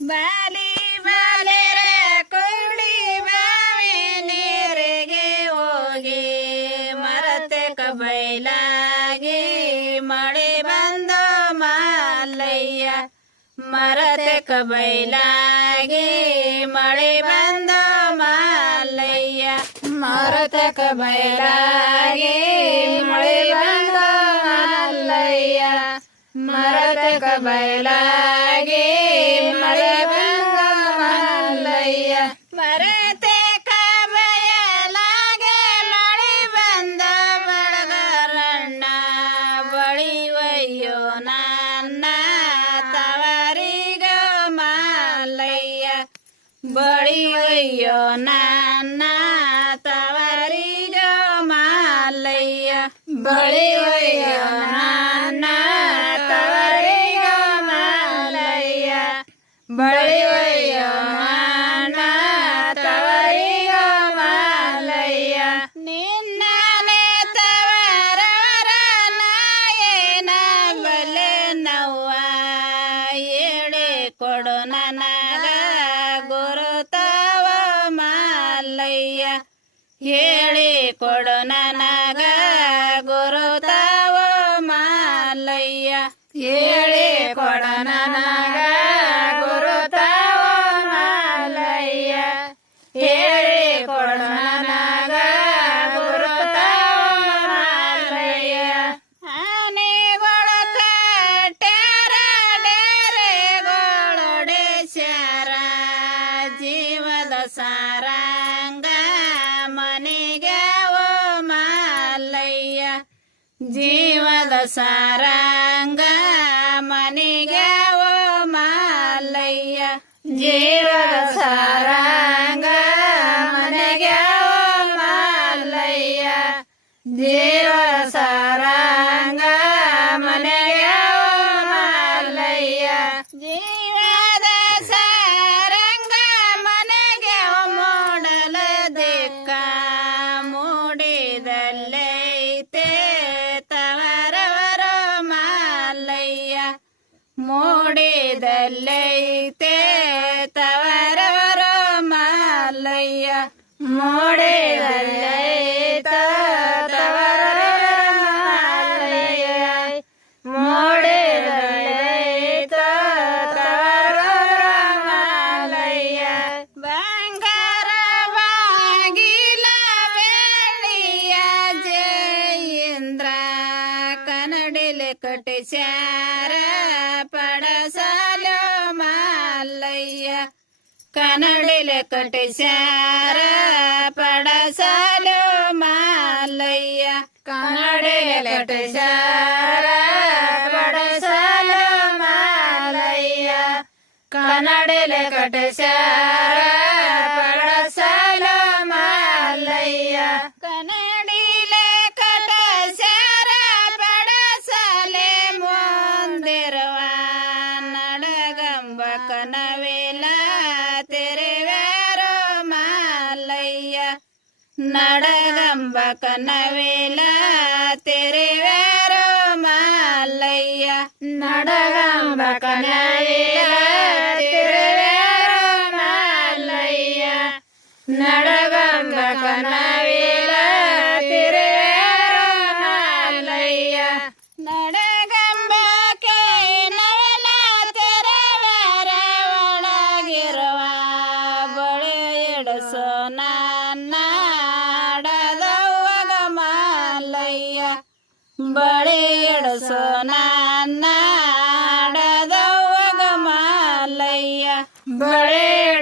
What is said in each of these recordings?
ಬಾಲಿ ಬಾಲೆರೆ ಕುಡಿ ಬಾವಿ ನೀರಿಗೆ ಹೋಗಿ ಮರತೆ ಕಬೈಲಾಗಿ ಮಳೆ ಬಂದ ಮಾಲಯ್ಯ. ಮರತೆ ಕಬೈಲಾಗಿ ಮಳೆ ಬಂದ ಮಾಲಯ್ಯ. ಮರತೆ ಕಬೈಲಾಗಿ બળી ગયો નાના તવારી જમા લૈયા બળી ગયો નાના તવારી જમા લૈયા બળી ಹೇಳಿ ಕೊಡು ನನಗ ಗುರುತವ ಮಾಲಯ್ಯ. ಹೇಳಿ ಕೊಡು ನನಗ ಗುರುತವ ಮಾಲಯ್ಯ. ಹೇಳಿ ಕೊಡು ನನಗ ಗುರುತವ ಮಾಲಯ್ಯ. ಆನೆಗಳ ಕಟ್ಟ್ಯಾರ ಡೇರೆಗೊಳೊಡೆಸ್ಯಾರ ಜೀವದ ಸಾರಂಗ ಜೀವದ ಸಾರಂಗ ಮನೆಗೆ ಓ ಮಾಲಯ್ಯ. ಜೀವದ ಸಾರಂಗ ಮನೆಗೆ ಓ ಮಾಲಯ್ಯ. ಜೀವದ ಸಾರಂಗ ಮೂಡಿದಲ್ಲೈತೆ ತವರವರ ಮಾಲಯ್ಯ ಮೂಡಿದಲ್ಲೈತ కటేశార పడసాలో మల్లయ్య కనడిల కటేశార పడసాలో మల్లయ్య కనడిల కటేశార పడసాలో మల్లయ్య కనడిల కటేశార కన్నడలంబ కనవేళ తెరవేరో మల్లయ్య నడగంబ కన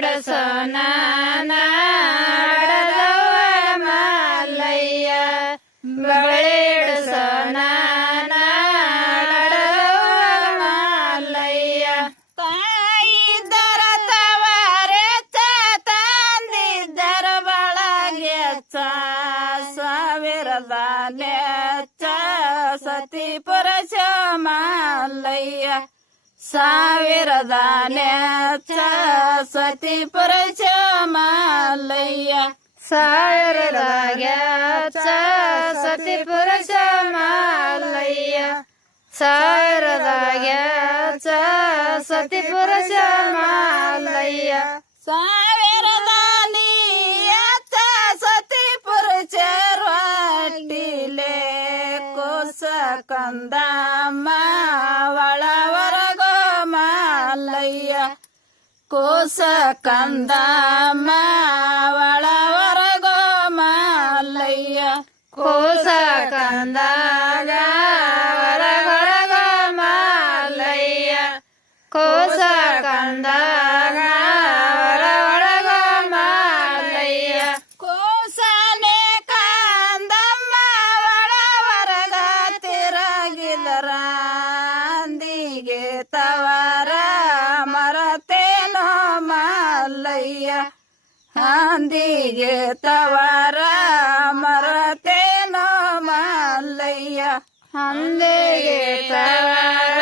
ಬಳೆಡಸನಾನ ಸಾವಿರದ ಲೆಚ್ಚ ಸತಿ ಪುರುಷ ಮಾಲಯ್ಯ ಸಾವಿರದ ಲೆಚ್ಚ ಸತಿ ಪುರುಷ ಮಾಲಯ್ಯ ಸಾವಿರದ ಲೆಚ್ಚ ಸತಿ నందమ్మ వళవరగో మాలయ్య కోస కందమ్మ వళవరగో మాలయ్య కోస కందా ಮಲ್ಲಯ್ಯ ಅಂದಿಗೆ ತವರ ಮರತೇನೋ ಮಲ್ಲಯ್ಯ ಅಂದಿಗೆ ತವರ